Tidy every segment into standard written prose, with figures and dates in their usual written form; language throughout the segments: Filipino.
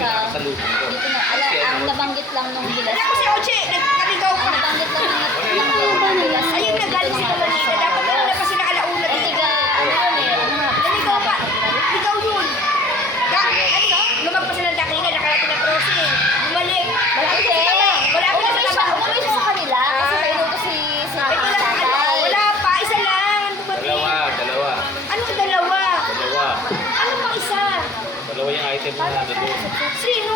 siya. Nakasalubong ko. Dito na, ang nabanggit lang nung bilas. Wala ko si Oche, nagkaligaw Ang pa. nabanggit lang ng bilas. Ayun, nagaling si Kalanita. Dapat kanina pa sila alauna Eh, dito. tiga, ano yun eh, ang mga Naligaw pa. Ikaw yun. Lumag pa sila ng dakina, nakarating na crossing. Bumalik. Malaki na sa tama. Malaki na sa tama. Umuwi siya sa kanila kasi may luto si Ito lang, tatay. wala pa. Isa lang. Ang dumating. Dalawa. Anong dalawa? Ano pang isa? Dalawa yung item na nandun. Sino?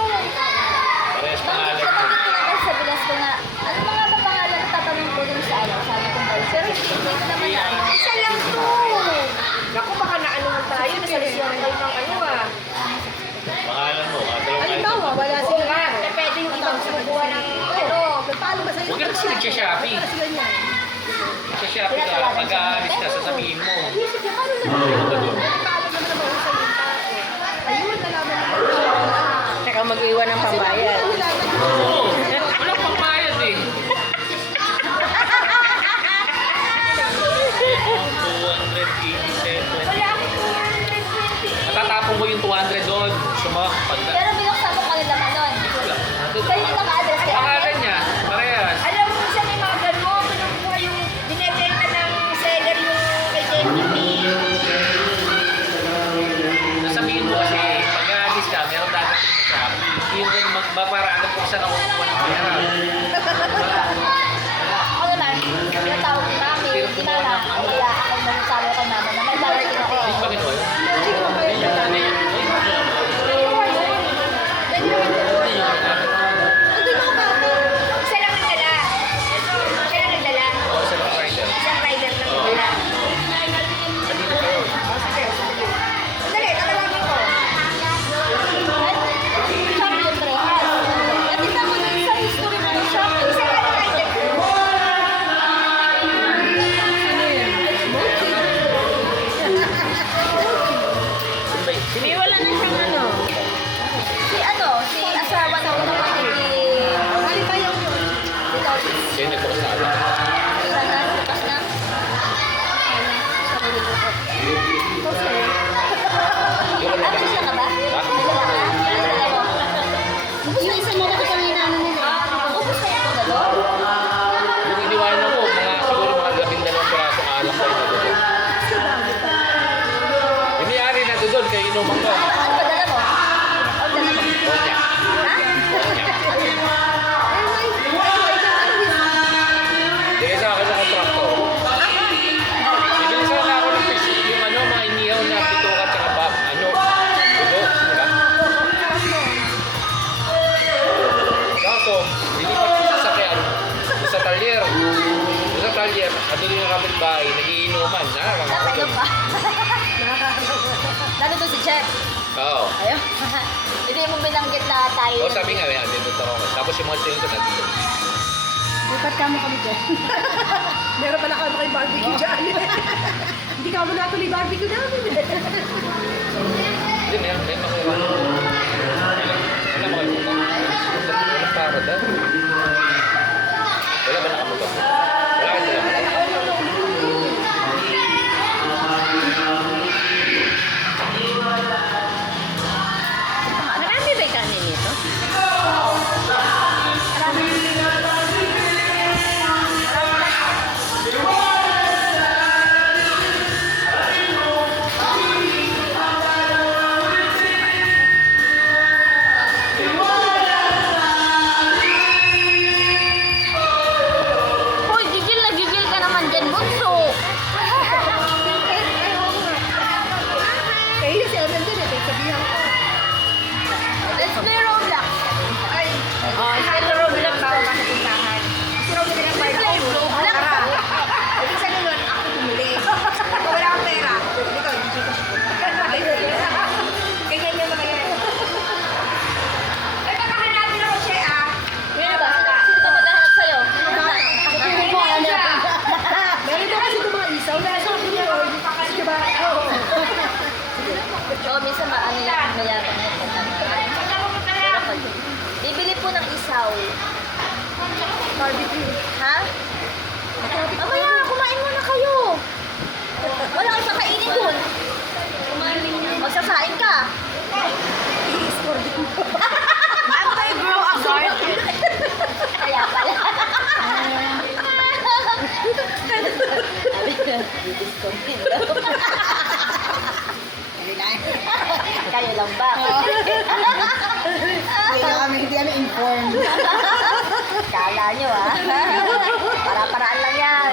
Parehas Bakit pangalan. ko na sa bilas ko na, ano mga ba pangalan na tatanong ko dun sa ano, sabi ko ba, pero hindi ko naman na ano. Isa lang to. Naku, baka na ano tayo. Nasalusyon kayo ng ano ah. Pangalan mo, dalawang item. Wala sila nga. Pwede yung ibang kumukuha ng ano. Paano ba sa'yo? Huwag ka kasi nagsya-shopping. Sila niya. Nagsya-shopping ka, pag-aalis ka, sasabihin mo. Isip niya, paano naman? Paano naman naman sa yung tao? Ayun, nalaman naman. Saka mag-iwan ng pambayad. Oo, walang pambayad eh. 287. Wala akong 220. Matatapon mo yung 200 doon. Pero binuksan mo kanila man nun. Kayo yung naka-address kay ate. Pangalan niya, parehas. Alam mo siya may mga gano'n. Pinukuha yung binibenta ng seller yung kay Jenny. Sasabihin mo kasi, pag-aalis ka, meron dadating na Shopee. Yung maparaanan kung saan ako kukuha ng pera. Ako naman, natawag ni mami, di mama, kaya ako nagsabi kay mama na may darating ako. Hindi ba gano'n? Isa lang nagdala. Siya lang nagdala. Oo, sa mga rider. Isang rider lang nagdala. Kanina kayo. Sige. Dali, tatawagin ko. Shopee yung prehas. At tignan mo din sa history ng Shopee. Isa lang ang rider ko. Sino Wala na siyang ano. Si asawa ng kapatid Hali tayo. Kaya nagbukas na alam. bukas na. Abis na ka ba? Nagdala ka? Nagdala mo? Yung isa na nakita ng inano nila. Ubus na yung gano'n? Yung iniwanan ko, siguro mga 12 pirasong alak kayo na doon. Iniyari na doon, kaya inuman ko. Ano ba dala mo? Ano dala mo? Konya. Hindi sa akin ang kontrakto. Bibili sana ako ng fish, yung mga inihaw na pituka at saka bab. Dugo, diba? Kaso, hindi pa yung sasakyan. Sa talyer. Sa talyer, at doon yung kapitbahay, nagiinuman. Nakainom ba? Nandito si Chef. Oo. Ayun. Hindi mo binanggit na tayo. O sabi nga, dito ako. Tapos yung mga sila ko nandito. Bukat kamo kami dyan. Meron pala kamo kay barbecue dyan. Hindi kamo natuloy barbecue namin. Hindi, may mga iwan. Wala mo kayo. Walang para daw. Wala ba nakamutok? Wala ka sila. Marami ba kanin nito? Kayo lang ba? Hindi kami informed. Kala nyo Para-paraan lang yan.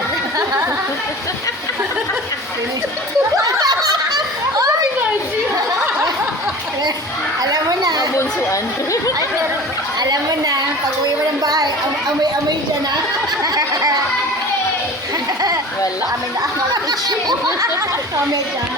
Ay, Margie! Alam mo na. Bunsuan. Ay, pero... Alam mo na. Pag uwi mo ng bahay, amoy-amoy dyan ha. Wala. Kami na ang Amoy dyan.